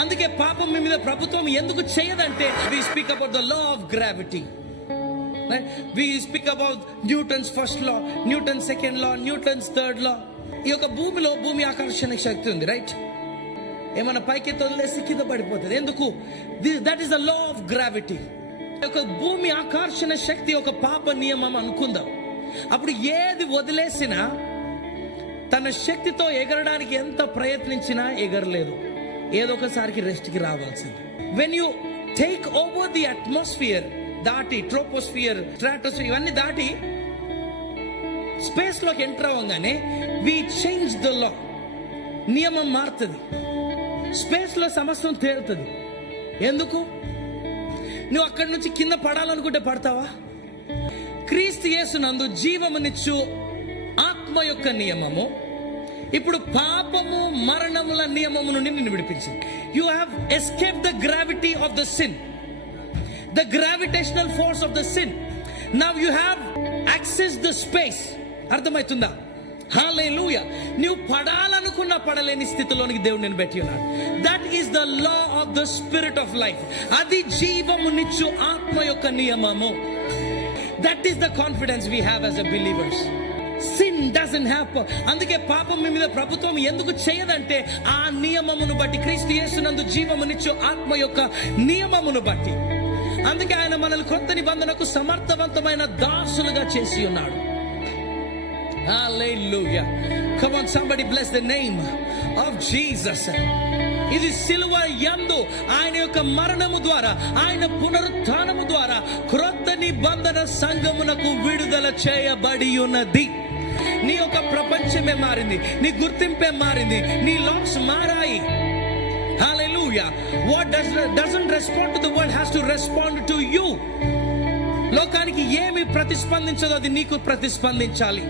అందుకే పాపం మీ మీద ప్రభుత్వం ఎందుకు చేయదంటే, we speak about the law of gravity. We speak about Newton's first law, Newton's second law, Newton's third law. ఈ యొక్క భూమిలో భూమి ఆకర్షణ శక్తి ఉంది, రైట్? ఏమైనా పైకి తొలిలేసి కింద పడిపోతుంది. ఎందుకు? That is the law of gravity. ఒక భూమి ఆకర్షణ శక్తి ఒక పాప నియమం అనుకుందాం. అప్పుడు ఏది వదిలేసినా తన శక్తితో ఎగరడానికి ఎంత ప్రయత్నించినా ఎగరలేదు. ఏదో ఒకసారికి రెస్ట్కి రావాల్సింది. When you take over the atmosphere దాటి, ట్రోపోస్ఫియర్, స్ట్రాటోస్ఫియర్ ఇవన్నీ దాటి స్పేస్ లోకి ఎంటర్ అవ్వగానే వి చేంజ్ ద లా. నియమం మారుతుంది. స్పేస్ లో సమస్తం తేలుతుంది. ఎందుకు? నువ్వు అక్కడి నుంచి కింద పడాలనుకుంటే పడతావా? క్రీస్తు యేసునందు జీవమునిచ్చు ఆత్మ యొక్క నియమము ఇప్పుడు పాపము మరణముల నియమము నుండి నిన్ను విడిపించింది. You have escaped the gravity of the sin, the gravitational force of the sin. Now you have access the space. అర్థమవుతుందా? హల్లెలూయా. నువ్వు పడాలనుకున్న పడలేని స్థితిలోనికి దేవుడు నేను పెట్టి ఉన్నాడు. That is the law of the spirit of life. అది జీవమునిచ్చు ఆత్మ యొక్క నియమము. That is the confidence we have as a believers. Sin doesn't have power. అందుకే పాపం మీ మీద ప్రభుత్వం ఎందుకు చేయదంటే, ఆ నియమమును బట్టి, క్రీస్తు యేసునందు జీవమునిచ్చు ఆత్మ యొక్క నియమమును బట్టి. అందుకే ఆయన మనల్ని కొత్త నిబంధనకు సమర్థవంతమైన దాసులుగా చేసి ఉన్నాడు. Hallelujah. Come on, somebody bless the name of Jesus. ఇది సిలువ యందు ఆయన యొక్క మరణము ద్వారా, ఆయన పునరుత్థానము ద్వారా క్రొత్త నిబంధన సంఘమునకు విడుదల చేయబడి ఉన్నది. నీ యొక్క ప్రపంచమే మారింది, నీ గుర్తింపే మారింది, నీ లాస్ మారాయి. Hallelujah. What doesn't respond to the world has to respond to you. లోకానికి ఏమి ప్రతిస్పందించదో అది నీకు ప్రతిస్పందించాలి.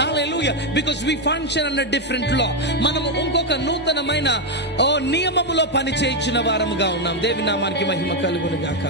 Hallelujah. Because we function under different law. మనము ఇంకొక నూతనమైన నియమములో పని చేయించిన వారముగా ఉన్నాం. దేవుని నామానికి మహిమ కలుగును గాక.